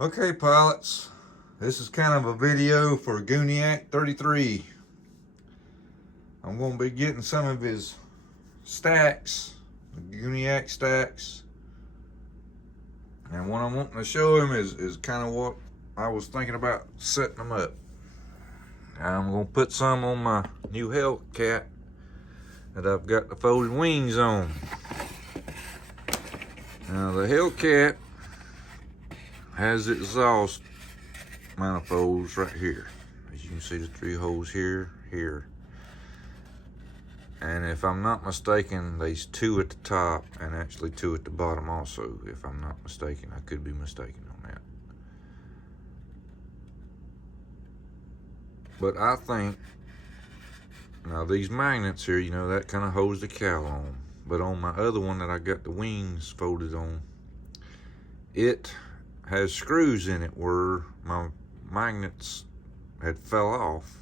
Okay, pilots, this is kind of a video for Gooniac 33. I'm going to be getting some of his stacks, the Gooniac stacks. And what I'm wanting to show him is kind of what I was thinking about setting them up. I'm going to put some on my new Hellcat that I've got the folded wings on. Now the Hellcat has its exhaust manifolds right here. As you can see, the 3 holes here, here. And if I'm not mistaken, there's 2 at the top and actually 2 at the bottom also, if I'm not mistaken. I could be mistaken on that. But I think, now these magnets here, you know, that kind of holds the cowl on. But on my other one that I got the wings folded on, it has screws in it where my magnets had fell off.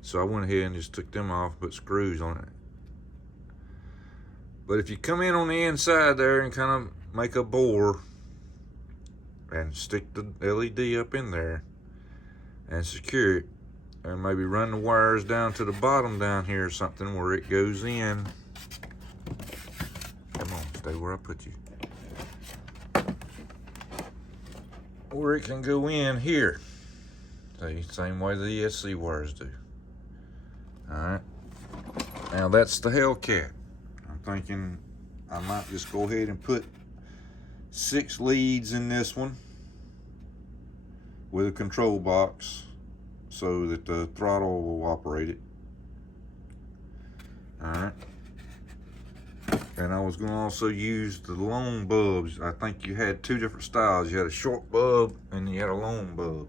So I went ahead and just took them off, put screws on it. But if you come in on the inside there and kind of make a bore and stick the LED up in there and secure it, and maybe run the wires down to the bottom down here or something where it goes in. Come on, stay where I put you. Or it can go in here. See, same way the ESC wires do. Alright. Now that's the Hellcat. I'm thinking I might just go ahead and put 6 leads in this one with a control box so that the throttle will operate it. Alright. And I was going to also use the long bulbs. I think you had 2 different styles. You had a short bulb and you had a long bulb.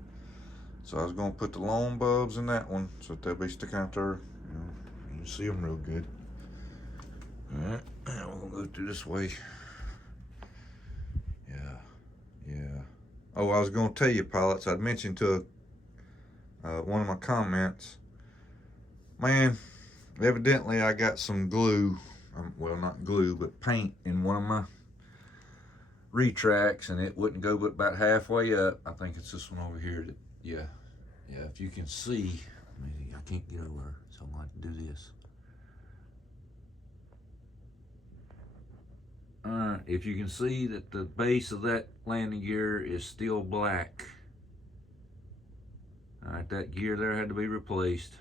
So I was going to put the long bulbs in that one so that they'll be sticking out there. You know, you can see them real good. Alright, now we're going to go through this way. Yeah. Oh, I was going to tell you, pilots, I'd mentioned to one of my comments, man, evidently I got some glue. Well, not glue, but paint in one of my retracts, and it wouldn't go but about halfway up. I think it's this one over here. That, yeah, if you can see, I can't get over, so I'm going to have to do this. All right, if you can see that the base of that landing gear is still black. All right, that gear there had to be replaced.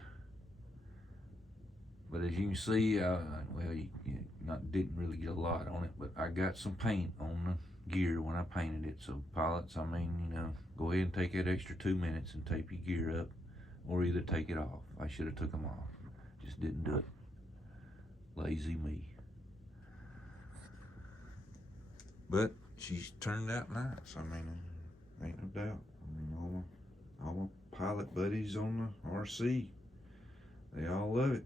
But as you can see, well, you didn't really get a lot on it, but I got some paint on the gear when I painted it. So pilots, I mean, you know, go ahead and take that extra 2 minutes and tape your gear up, or either take it off. I should have took them off, just didn't do it. Lazy me. But she's turned out nice. I mean, ain't no doubt. I mean, all my pilot buddies on the RC, they all love it.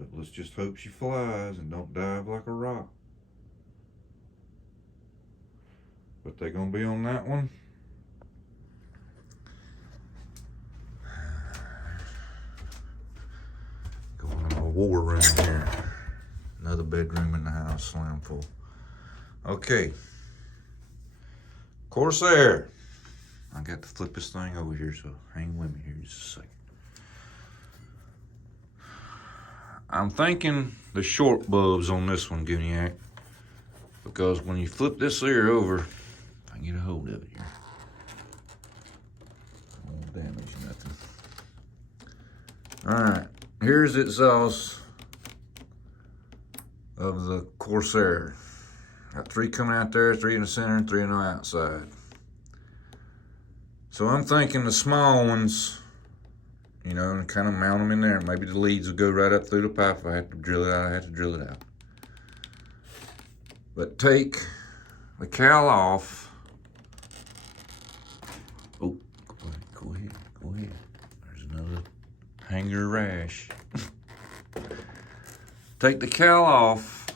But let's just hope she flies and don't dive like a rock. But they're gonna be on that one. Going to my war room here. Another bedroom in the house, slam full. Okay. Corsair. I got to flip this thing over here, so hang with me here just a second. I'm thinking the short bulbs on this one, Gooniac, because when you flip this here over, if I can get a hold of it here, I won't damage nothing. All right, here's the exhaust of the Corsair. Got 3 coming out there, 3 in the center, and 3 on the outside. So I'm thinking the small ones, you know, and kind of mount them in there. Maybe the leads will go right up through the pipe. If I have to drill it out, I have to drill it out. But take the cowl off. Oh, go ahead. There's another hanger rash. Take the cowl off,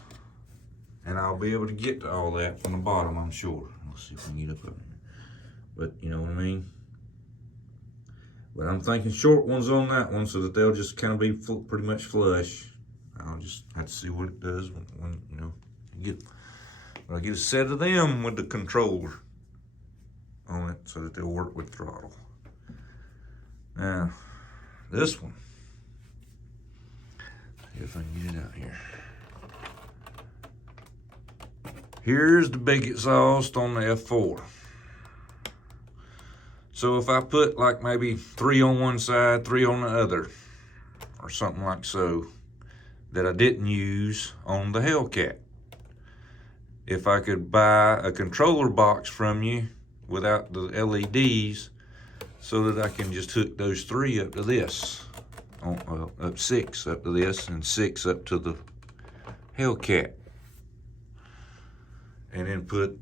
and I'll be able to get to all that from the bottom, I'm sure. Let's see if we can get up over here. But you know what I mean? But I'm thinking short ones on that one so that they'll just kind of be pretty much flush. I'll just have to see what it does when you know, you get them. But I get a set of them with the controller on it so that they'll work with throttle. Now, this one, see if I can get it out here. Here's the big exhaust on the F4. So if I put like maybe 3 on one side, 3 on the other, or something like so, that I didn't use on the Hellcat, if I could buy a controller box from you without the LEDs, so that I can just hook those 3 up to this, up 6 up to this, and 6 up to the Hellcat, and then put,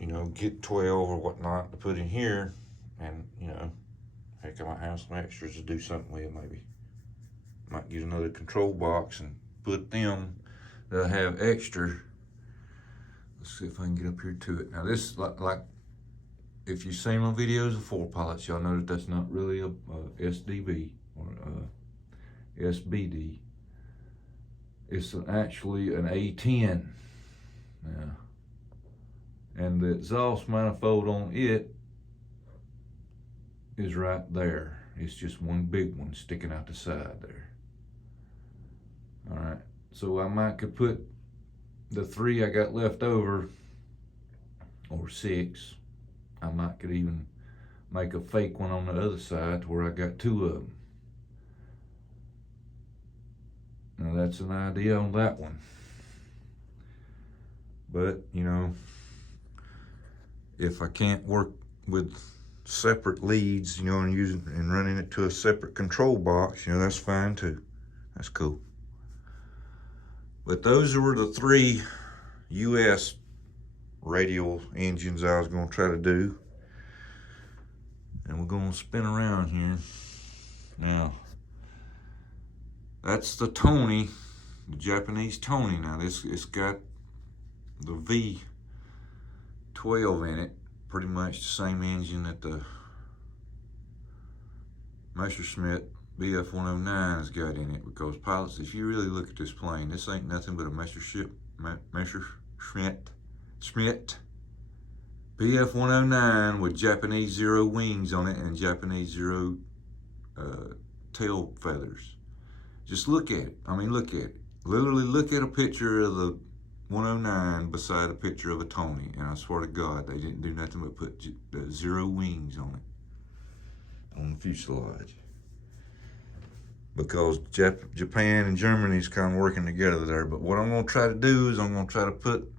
you know, get 12 or whatnot to put in here, and, you know, heck, I might have some extras to do something with. Maybe might get another control box and put them that I have extra. Let's see if I can get up here to it. Now this, like if you've seen my videos of 4-pilots, y'all know that that's not really a SDB or a SBD. It's actually an A10 now. And the exhaust manifold on it is right there. It's just one big one sticking out the side there. All right, so I might could put the 3 I got left over, or 6. I might could even make a fake one on the other side to where I got 2 of them. Now that's an idea on that one. But, you know, if I can't work with separate leads, you know, and using and running it to a separate control box, you know, that's fine too. That's cool. But those were the 3 US radial engines I was going to try to do. And we're going to spin around here. Now, that's the Tony, the Japanese Tony. Now this, it's got the V12 in it, pretty much the same engine that the Messerschmitt BF-109 has got in it, because pilots, if you really look at this plane, this ain't nothing but a Messerschmitt BF-109 with Japanese Zero wings on it and Japanese Zero tail feathers. Just look at it. I mean, look at it. Literally look at a picture of the 109 beside a picture of a Tony, and I swear to God, they didn't do nothing but put the Zero wings on it, on the fuselage. Because Japan and Germany's kind of working together there. But what I'm going to try to do is I'm going to try to put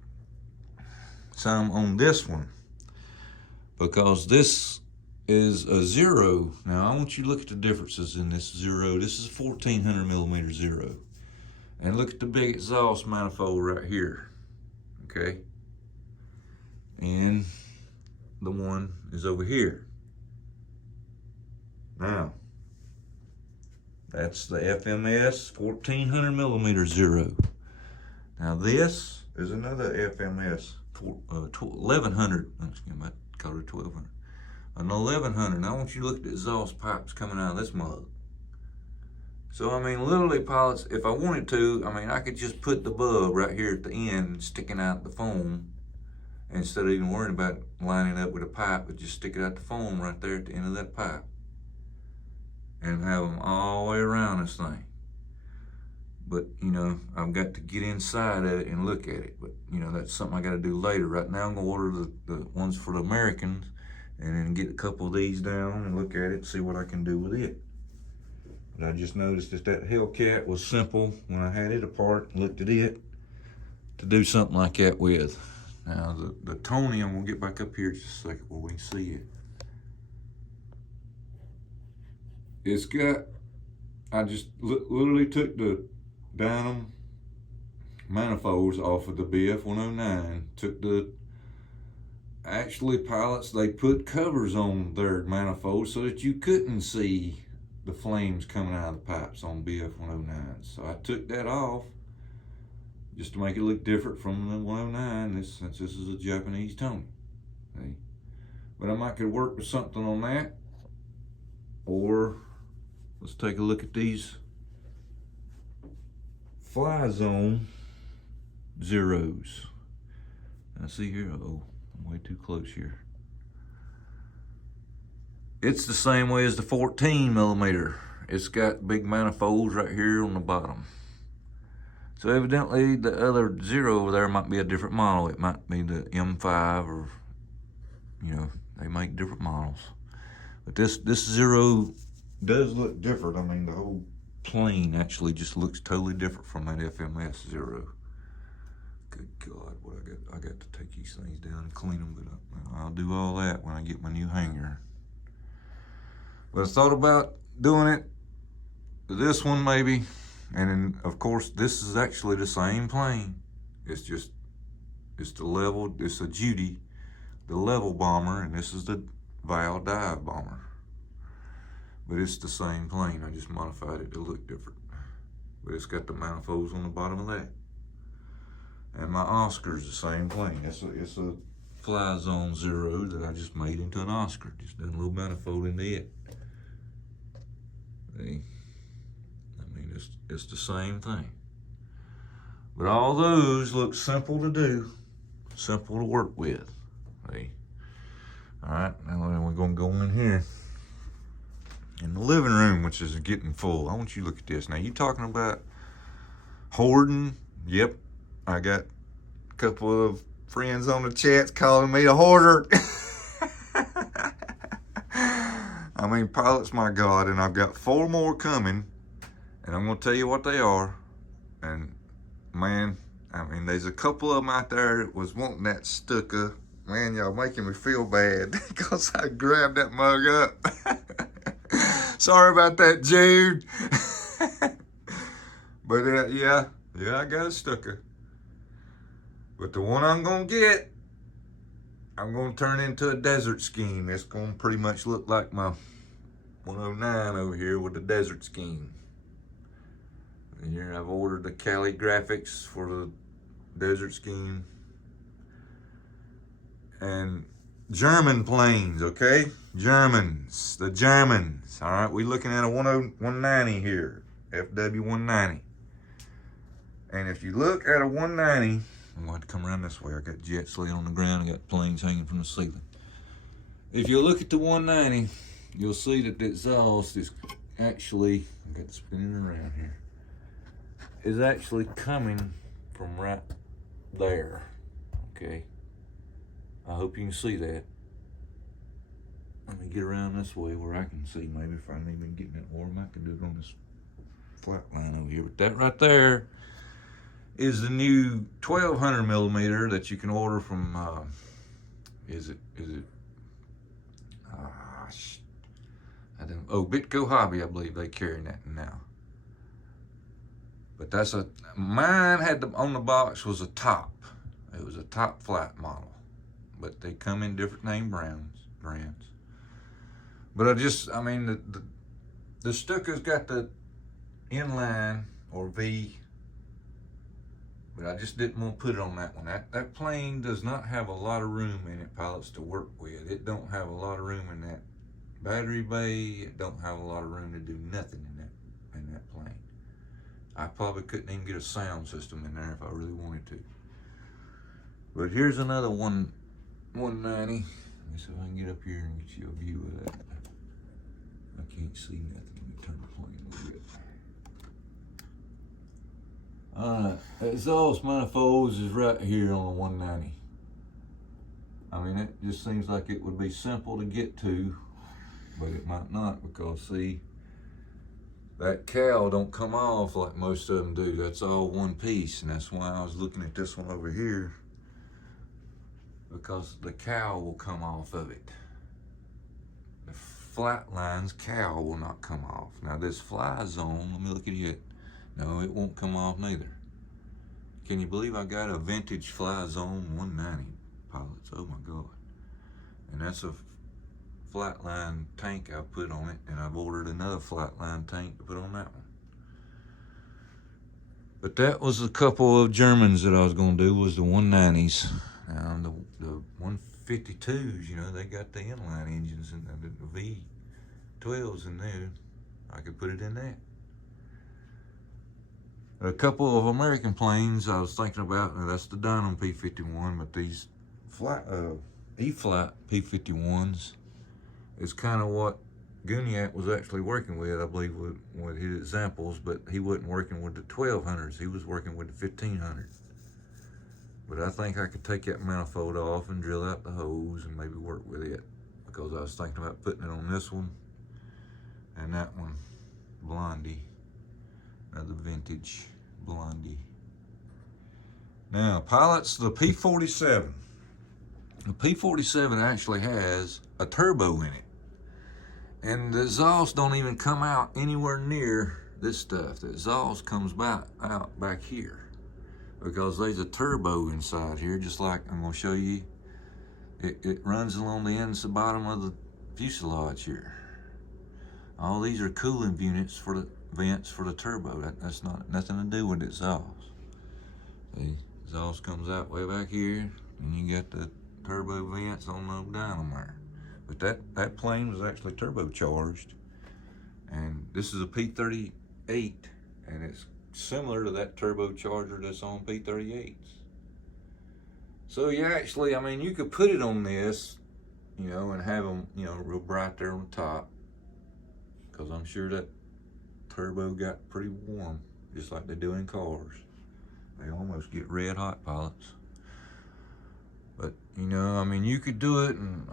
some on this one, because this is a Zero. Now I want you to look at the differences in this Zero. This is a 1400 millimeter Zero. And look at the big exhaust manifold right here, okay? And the one is over here. Now, that's the FMS 1400 millimeter Zero. Now this is another FMS 1100. Excuse me, I called it 1200. An 1100. Now I want you to look at the exhaust pipes coming out of this mug. So I mean, literally, pilots, if I wanted to, I mean, I could just put the bulb right here at the end, sticking out the foam, instead of even worrying about lining up with a pipe, but just stick it out the foam right there at the end of that pipe, and have them all the way around this thing. But, you know, I've got to get inside of it and look at it. But, you know, that's something I got to do later. Right now, I'm going to order the ones for the Americans, and then get a couple of these down and look at it and see what I can do with it. But I just noticed that Hellcat was simple when I had it apart and looked at it to do something like that with. Now, the Tony, I'm going to get back up here just a second where we can see it. It's got, I just literally took the Dynam manifolds off of the BF-109, took the, actually pilots, they put covers on their manifolds so that you couldn't see the flames coming out of the pipes on BF-109s. So I took that off just to make it look different from the 109, since this is a Japanese Tony. See? But I might could work with something on that, or let's take a look at these Flyzone Zeros. Now see here, oh, I'm way too close here. It's the same way as the 14 millimeter. It's got big manifolds right here on the bottom. So evidently the other Zero over there might be a different model. It might be the M5 or, you know, they make different models. But this Zero does look different. I mean, the whole plane actually just looks totally different from that FMS Zero. Good God, what I got to take these things down and clean them, but I'll do all that when I get my new hanger. But I thought about doing it to this one maybe, and then of course this is actually the same plane. It's the level, it's a Judy, the level bomber, and this is the Val dive bomber. But it's the same plane, I just modified it to look different. But it's got the manifolds on the bottom of that. And my Oscar's the same plane. It's a Flyzone Zero that I just made into an Oscar. Just done a little manifold into it. See? I mean, it's the same thing. But all those look simple to do, simple to work with. See? All right, now we're gonna go in here. In the living room, which is getting full. I want you to look at this. Now, you talking about Horden? Yep. I got a couple of friends on the chats calling me a hoarder. I mean, pilots, my God, and I've got 4 more coming, and I'm gonna tell you what they are. And man, I mean, there's a couple of them out there that was wanting that Stuka. Man, y'all making me feel bad because I grabbed that mug up. Sorry about that, Jude. But yeah, I got a Stuka. But the one I'm gonna get, I'm gonna turn into a desert scheme. It's gonna pretty much look like my 109 over here with the desert scheme. And here I've ordered the Cali graphics for the desert scheme. And German planes, okay? Germans, the Germans. All right, we're looking at a 190 here, FW190. And if you look at a 190, I'm going to come around this way. I got jets laying on the ground. I got planes hanging from the ceiling. If you look at the 190, you'll see that the exhaust is actually, I got it spinning around here, is actually coming from right there, okay? I hope you can see that. Let me get around this way where I can see maybe if I ain't even getting that warm. I can do it on this flat line over here. But that right there is the new 1200 millimeter that you can order from, I don't, oh, Bitco Hobby, I believe they carry that now. But that's mine had on the box was a top. It was a top flat model. But they come in different name brands. But I mean, the Stuka's got the inline or V, but I just didn't want to put it on that one. That plane does not have a lot of room in it, pilots, to work with. It don't have a lot of room in that battery bay. It don't have a lot of room to do nothing in that plane. I probably couldn't even get a sound system in there if I really wanted to. But here's another 190. Let me see if I can get up here and get you a view of that. I can't see nothing. Let me turn the plane a little bit. Exhaust manifolds is right here on the 190. I mean, it just seems like it would be simple to get to, but it might not, because see, that cowl don't come off like most of them do. That's all one piece, and that's why I was looking at this one over here, because the cowl will come off of it. The Flatline's cowl will not come off. Now this Flyzone, let me look at it. No, it won't come off neither. Can you believe I got a vintage Flyzone 190, pilots? Oh my God. And that's a Flatline tank I put on it, and I've ordered another Flatline tank to put on that one. But that was a couple of Germans that I was gonna do, was the 190s. Now the 152s, you know, they got the inline engines and the V12s in there. I could put it in that. A couple of American planes I was thinking about, and that's the Dunham P-51, but these E-Flight P-51s is kind of what Gooniac was actually working with, I believe, with his examples, but he wasn't working with the 1200s. He was working with the 1500s. But I think I could take that manifold off and drill out the hose and maybe work with it, because I was thinking about putting it on this one and that one, Blondie, another vintage Blondie. Now, pilots, the P-47. The P-47 actually has a turbo in it. And the exhaust don't even come out anywhere near this stuff. The exhaust comes out back here, because there's a turbo inside here, just like I'm gonna show you. It runs along the ends, the bottom of the fuselage here. All these are cooling units for the vents for the turbo. That's nothing to do with the exhaust. The exhaust comes out way back here, and you got the turbo vents on the down there. But that plane was actually turbocharged, and this is a P-38, and it's similar to that turbocharger that's on P-38s. So you actually, I mean, you could put it on this, you know, and have them, you know, real bright there on the top, because I'm sure that turbo got pretty warm, just like they do in cars. They almost get red hot, pilots. But, you know, I mean, you could do it and,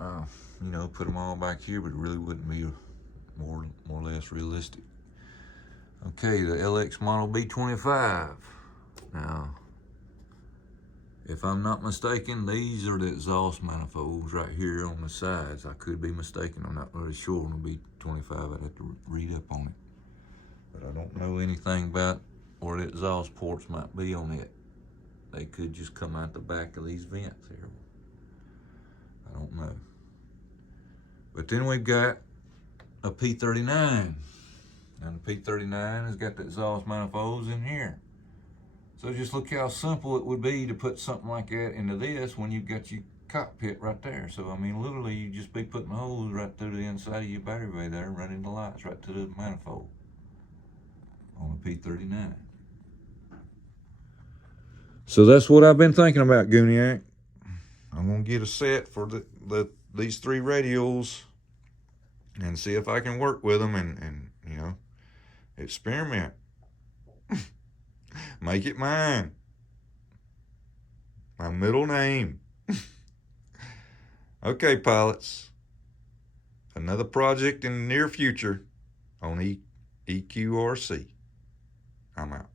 you know, put them all back here, but it really wouldn't be more or less realistic. Okay, the LX model B25. Now, if I'm not mistaken, these are the exhaust manifolds right here on the sides. I could be mistaken. I'm not really sure on the B25. I'd have to read up on it. But I don't know anything about where the exhaust ports might be on it. They could just come out the back of these vents here. I don't know. But then we've got a P-39. And the P-39 has got the exhaust manifolds in here. So just look how simple it would be to put something like that into this when you've got your cockpit right there. So, I mean, literally, you just be putting the hose right through the inside of your battery bay there, running the lights right to the manifold on the P-39. So that's what I've been thinking about, Gooniac. I'm gonna get a set for these 3 radials and see if I can work with them and you know, experiment. Make it mine. My middle name. Okay, pilots. Another project in the near future on EQRC. I'm out.